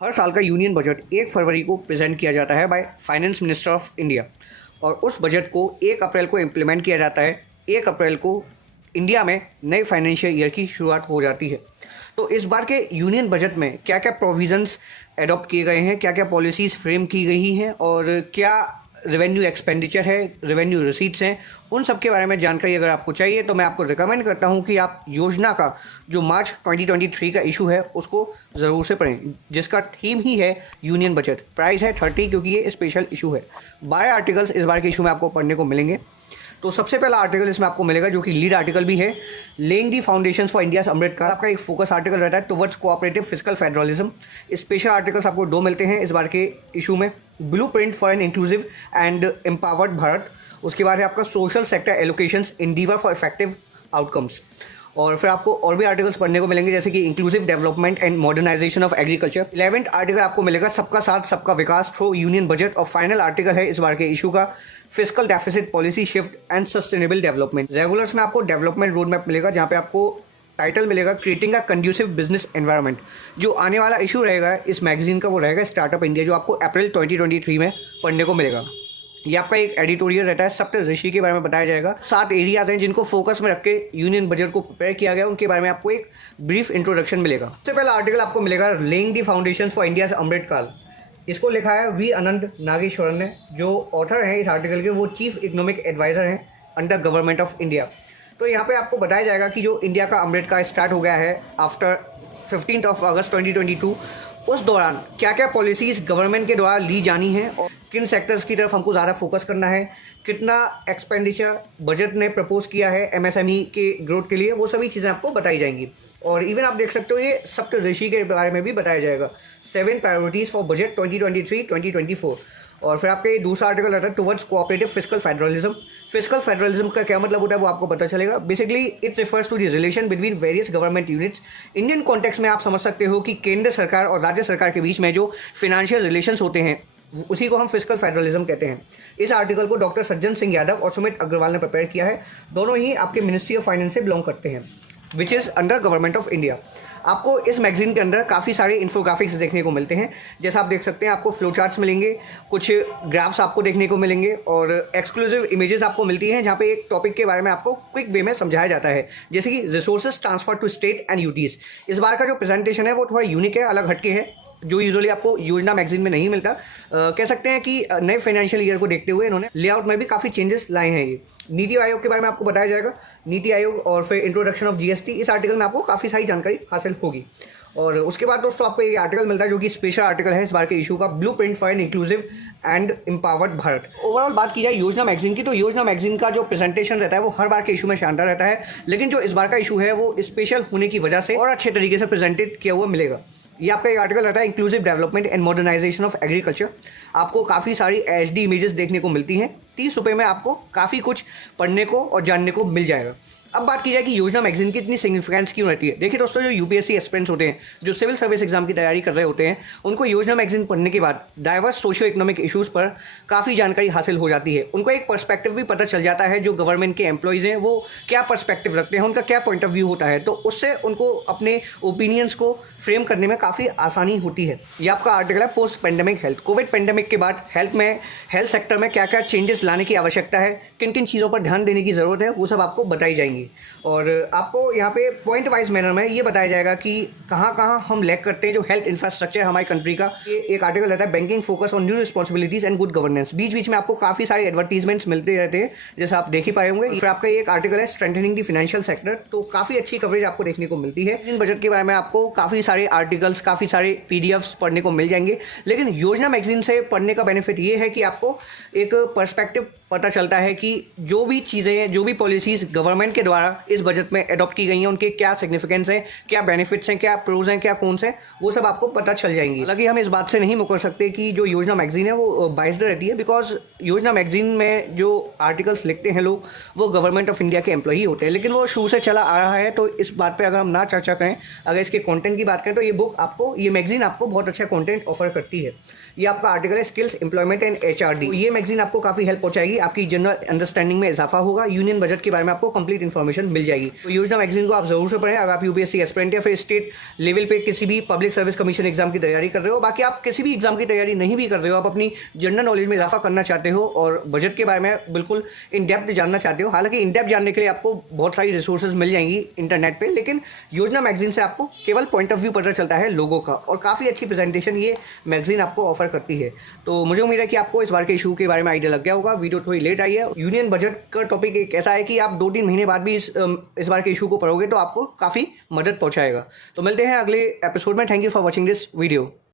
हर साल का union budget 1 फरवरी को प्रेजेंट किया जाता है by finance minister of India और उस बजट को 1 अप्रैल को इम्प्लीमेंट किया जाता है। 1 अप्रैल को इंडिया में नए फाइनेंशियल ईयर की शुरुआत हो जाती है। तो इस बार के यूनियन बजट में क्या क्या प्रोविजंस एडॉप्ट किए गए हैं, क्या क्या पॉलिसीज़ फ्रेम की गई हैं और क्या रेवेन्यू एक्सपेंडिचर है, रेवेन्यू रिसीट्स हैं, उन सब के बारे में जानकारी अगर आपको चाहिए तो मैं आपको रिकमेंड करता हूं कि आप योजना का जो मार्च 2023 का इशू है उसको ज़रूर से पढ़ें, जिसका थीम ही है यूनियन बजट। प्राइस है 30 क्योंकि ये स्पेशल इशू है। 12 आर्टिकल्स इस बार के इशू में आपको पढ़ने को मिलेंगे। तो सबसे पहला आर्टिकल इसमें आपको मिलेगा जो कि लीड आर्टिकल भी है, laying the foundations for India's Amrit Kaal. आपका एक फोकस आर्टिकल रहता है towards cooperative fiscal federalism. Special articles आपको 2 मिलते हैं इस बार के इशू में, blueprint for an inclusive and empowered Bharat. उसके बाद है आपका social sector allocations endeavour for effective outcomes. और फिर आपको और भी आर्टिकल्स पढ़ने को मिलेंगे जैसे कि inclusive development and modernisation of agriculture. 11th article आपको मिलेगा सबका साथ सबका विकास थ्रू यूनियन बजट। और फाइनल आर्टिकल है इस बार के इशू का fiscal deficit policy shift and sustainable development. Regulars में आपको डेवलपमेंट रोड मैप मिलेगा जहाँ पे आपको टाइटल मिलेगा creating a conducive business environment. जो आने वाला इशू रहेगा इस मैगजीन का वो रहेगा स्टार्टअप इंडिया, जो आपको अप्रैल 2023 में पढ़ने को मिलेगा। ये आपका एक एडिटोरियल रहता है, सप्त ऋषि के बारे में बताया जाएगा। 7 एरियाज हैं जिनको फोकस में रख के यूनियन बजट को प्रिपेयर किया गया, उनके बारे में आपको एक ब्रीफ इंट्रोडक्शन मिलेगा। सबसे पहला आर्टिकल आपको मिलेगा laying the foundations for India's Amrit Kaal. इसको लिखा है वी अनंत नागेश्वरन ने। जो ऑथर हैं इस आर्टिकल के वो चीफ इकोनॉमिक एडवाइजर हैं अंडर गवर्नमेंट ऑफ इंडिया। तो यहाँ पे आपको बताया जाएगा कि जो इंडिया का अमृत काल स्टार्ट हो गया है आफ्टर 15 अगस्त 2022, उस दौरान क्या क्या पॉलिसीज़ गवर्नमेंट के द्वारा ली जानी है और किन सेक्टर्स की तरफ हमको ज़्यादा फोकस करना है, कितना एक्सपेंडिचर बजट ने प्रपोज किया है एमएसएमई के ग्रोथ के लिए, वो सभी चीज़ें आपको बताई जाएंगी। और इवन आप देख सकते हो ये सप्त ऋषि के बारे में भी बताया जाएगा, 7 प्रायोरिटीज़ फॉर बजट 2023-2024। और फिर आपके दूसरा आर्टिकल रहता है towards cooperative fiscal federalism. Fiscal federalism का क्या मतलब होता है वो आपको पता चलेगा। Basically it refers to the relation between various government units. Indian context में आप समझ सकते हो कि केंद्र सरकार और राज्य सरकार के बीच में जो फिनेंशियल रिलेशंस होते हैं उसी को हम फिस्कल फेडरलिज्म कहते हैं। इस आर्टिकल को डॉक्टर सज्जन सिंह यादव और सुमित अग्रवाल ने प्रिपेयर किया है। दोनों ही आपके मिनिस्ट्री ऑफ फाइनेंस से बिलोंग करते हैं, which is under government of India. आपको इस मैगजीन के अंदर काफ़ी सारे इन्फोग्राफिक्स देखने को मिलते हैं। जैसा आप देख सकते हैं आपको फ्लो चार्ट्स मिलेंगे, कुछ ग्राफ्स आपको देखने को मिलेंगे और एक्सक्लूसिव इमेजेस आपको मिलती हैं जहाँ पे एक टॉपिक के बारे में आपको क्विक वे में समझाया जाता है, जैसे कि resources transfer to state and UTs. इस बार का जो प्रेजेंटेशन है वो थोड़ा यूनिक है, अलग हटके है, जो यूजुअली आपको योजना मैगजीन में नहीं मिलता। कह सकते हैं कि नए फाइनेंशियल ईयर को देखते हुए इन्होंने लेआउट में भी काफ़ी चेंजेस लाए हैं। ये नीति आयोग के बारे में आपको बताया जाएगा, नीति आयोग और फिर इंट्रोडक्शन ऑफ जीएसटी। इस आर्टिकल में आपको काफ़ी सारी जानकारी हासिल होगी। और उसके बाद दोस्तों आपको ये आर्टिकल मिलता है जो कि स्पेशल आर्टिकल है इस बार के इशू का, blue print for an inclusive and empowered Bharat. Overall बात की जाए योजना मैगजीन की तो योजना मैगजीन का जो प्रेजेंटेशन रहता है वो हर बार के इशू में शानदार रहता है, लेकिन जो इस बार का इशू है वो स्पेशल होने की वजह से और अच्छे तरीके से प्रेजेंटेड किया हुआ मिलेगा। ये आपका एक आर्टिकल रहता है inclusive development and modernisation of agriculture. आपको काफ़ी सारी एचडी इमेजेस देखने को मिलती हैं। 30 रुपये में आपको काफ़ी कुछ पढ़ने को और जानने को मिल जाएगा। अब बात की जाए कि योजना मैगजीन की इतनी सिग्निफिकेंस क्यों रहती है। देखिए दोस्तों, जो यूपीएससी एस्पिरेंट्स होते हैं, जो सिविल सर्विस एग्जाम की तैयारी कर रहे होते हैं, उनको योजना मैगजीन पढ़ने के बाद डाइवर्स सोशियो इकोनॉमिक इशूज़ पर काफ़ी जानकारी हासिल हो जाती है। उनको एक पर्सपेक्टिव भी पता चल जाता है जो गवर्नमेंट के एम्प्लॉयज़ हैं वो क्या पर्सपेक्टिव रखते हैं, उनका क्या पॉइंट ऑफ व्यू होता है, तो उससे उनको अपने ओपिनियंस को फ्रेम करने में काफ़ी आसानी होती है। ये आपका आर्टिकल है post pandemic health. Covid pandemic के बाद हेल्थ सेक्टर में क्या क्या चेंजेस लाने की आवश्यकता है, किन किन चीज़ों पर ध्यान देने की ज़रूरत है, वो सब आपको बताई जाएंगी। और आपको यहाँ पे पॉइंट वाइज मैनर में ये बताया जाएगा कि कहाँ कहाँ हम लैक करते हैं जो हेल्थ इंफ्रास्ट्रक्चर है हमारी कंट्री का। ये एक आर्टिकल रहता है banking focus on new responsibilities and good governance. बीच बीच में आपको काफ़ी सारे एडवर्टीजमेंट्स मिलते रहते हैं, जैसा आप देख ही पाए होंगे। फिर आपका एक आर्टिकल है स्ट्रेंथनिंग द फाइनेंशियल सेक्टर, तो काफ़ी अच्छी कवरेज आपको देखने को मिलती है। इन बजट के बारे में आपको काफ़ी सारे आर्टिकल्स, काफ़ी सारे पीडीएफ्स पढ़ने को मिल जाएंगे। लेकिन योजना मैगजीन से पढ़ने का बेनिफिट ये है कि आपको एक पर्सपेक्टिव पता चलता है कि जो भी चीज़ें, जो भी पॉलिसीज़ गवर्नमेंट के द्वारा इस बजट में अडॉप्ट की गई हैं उनके क्या सिग्निफिकेंस हैं, क्या बेनिफिट्स हैं, क्या प्रोज हैं, क्या कौन से, वो सब आपको पता चल जाएंगी। हालांकि हम इस बात से नहीं मुकर सकते कि जो योजना मैगजीन है वो बाइस्ड रहती है, बिकॉज योजना मैगजीन में जो आर्टिकल्स लिखते हैं लोग वो गवर्नमेंट ऑफ इंडिया के एम्प्लॉई होते हैं, लेकिन वो शुरू से चला आ रहा है। तो इस बात पर अगर हम ना चर्चा करें, अगर इसके कॉन्टेंट की बात करें तो ये बुक आपको, ये मैगजीन आपको बहुत अच्छा कॉन्टेंट ऑफर करती है। ये आपका आर्टिकल है स्किल्स एम्प्लॉयमेंट एंड एचआरडी। ये मैगजीन आपको काफ़ी हेल्प पहुंचाएगी जाएगी, आपकी जनरल अंडरस्टैंडिंग में इजाफा होगा, यूनियन बजट के बारे में आपको कंप्लीट इन्फॉर्मेशन मिल जाएगी। तो योजना मैगजीन को आप जरूर से पढ़ें अगर आप यूपीएससी एस्पिरेंट या फिर स्टेट लेवल पे किसी भी पब्लिक सर्विस कमीशन एग्जाम की तैयारी कर रहे हो। बाकी आप किसी भी एग्जाम की तैयारी नहीं भी कर रहे हो, आप अपनी जनरल नॉलेज में इजाफा करना चाहते हो और बजट के बारे में बिल्कुल इन डेप्थ जानना चाहते हो। हालांकि इन डेप्थ जानने के लिए आपको बहुत सारी रिसोर्सेज मिल जाएंगी इंटरनेट पे, लेकिन योजना मैगजीन से आपको केवल पॉइंट ऑफ व्यू पता चलता है लोगों का, और काफ़ी अच्छी प्रेजेंटेशन ये मैगजीन आपको ऑफर करती है। तो मुझे उम्मीद है कि आपको इस बार के इशू के बारे में आइडिया लग गया होगा। वीडियो थोड़ी लेट आई है। यूनियन बजट का टॉपिक एक ऐसा है कि आप 2-3 महीने बाद भी इस बार के इशू को पढ़ोगे तो आपको काफ़ी मदद पहुंचाएगा। तो मिलते हैं अगले एपिसोड में। Thank you for watching this video.